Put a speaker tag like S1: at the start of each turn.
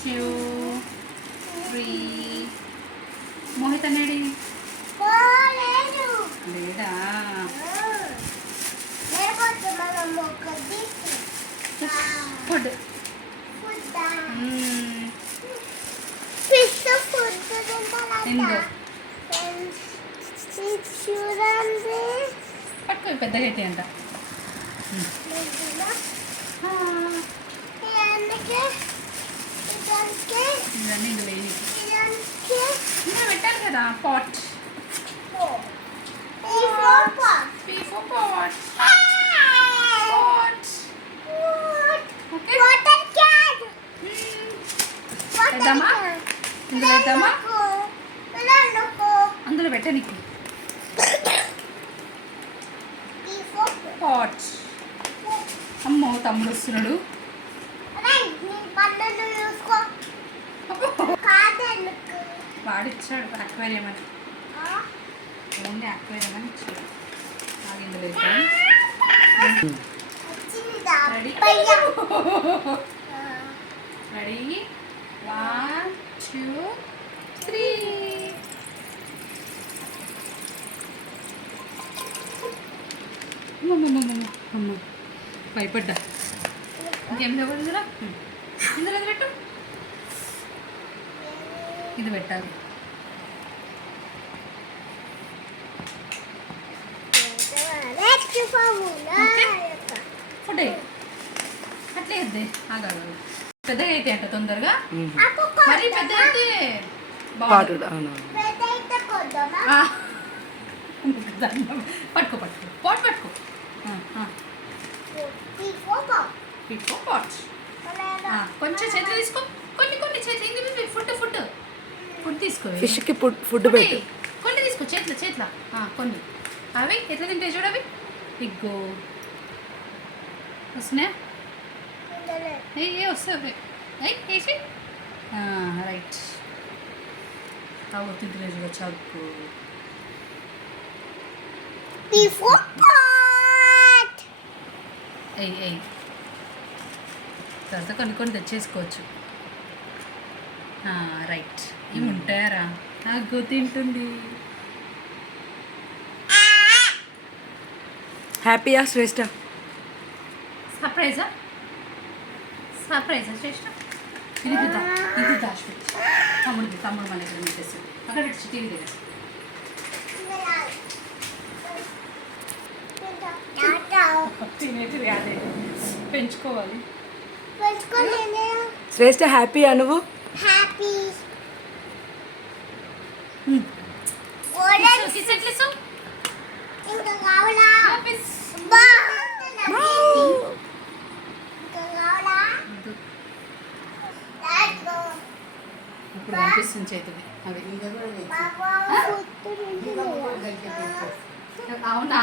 S1: Two three Mohit
S2: పోలేదు
S1: లేదా food Hmm. పట్టుకో పెద్దగా అయితే అంట ఆ,
S2: ఇదానికి ఇదానికి
S1: ఇవన్నీ ఇందులో వేయి.
S2: ఇదానికి
S1: ఇందులో పెట్టాలి కదా పాట్
S2: ఈ photo
S1: P for pot pot వేద్దామా?
S2: వెళ్ళకు
S1: అందులో పెట్టడానికి
S2: ఈ ఫోటో
S1: పాట్ అమ్మో తమ్ముడు వస్తున్నాడు. వాడిచ్చాడు అక్వేరియం అని ఓన్లీ అక్వేరియం అని ఇచ్చాడు. అది ఇందులో ready ready one two three అమ్మ భయపడ్డా? ఇంకేం లేవు ఇందులో ఇందులో ఇది పెట్టు ఇది పెట్టాలి. ఫుడ్ అట్లే ఇద్దే పెద్దగా అయితే అంట తొందరగా. మరి పెద్ద అయితే. పట్టుకో పట్టుకో. పాట్ పట్టుకో.
S2: ఫోటో
S1: కొంచెం చేతులు తీసుకో. కొన్ని కొన్ని చేతులు. Food food. ఫుడ్ తీసుకో
S3: ఫిష్కి ఫుడ్ ఫుడ్ పెట్టు.
S1: కొన్ని తీసుకో చేతులు చేతుల. కొన్ని అవి ఎట్లా తింటాయి చూడు అవి? ఇగ్గో. వస్తున్నాయా? ఏ ఏ వస్తుంది ఏ వేసి రైట్. అవు
S2: ఫోటో
S1: ఎయ్ ఎయ్ తర్వాత కొన్ని కొన్ని తెచ్చేసుకోవచ్చు. రైట్ ఇవి ఉంటాయారా అగ్గో తింటుంది
S3: హ్యాపీయా శ్రేష్ట?
S1: సర్ప్రైజా సర్ప్రైజా శ్రేష్ట? ఇది ఇది దాచిపెట్టి తమ్ముడికి తమ్ముడు మన దగ్గర పెట్టేసి అక్కడ టీవీ దగ్గర. పెంచుకోవాలి.
S3: శ్రేష్ట హ్యాపీయా నువ్వు?
S2: Happy
S1: Hmm.
S2: ఇంకా కావాలా ఇంకా.
S1: ఇప్పుడు కనిపిస్తుంది చేతికి అవి
S2: బాబా కూతురు
S1: అవునా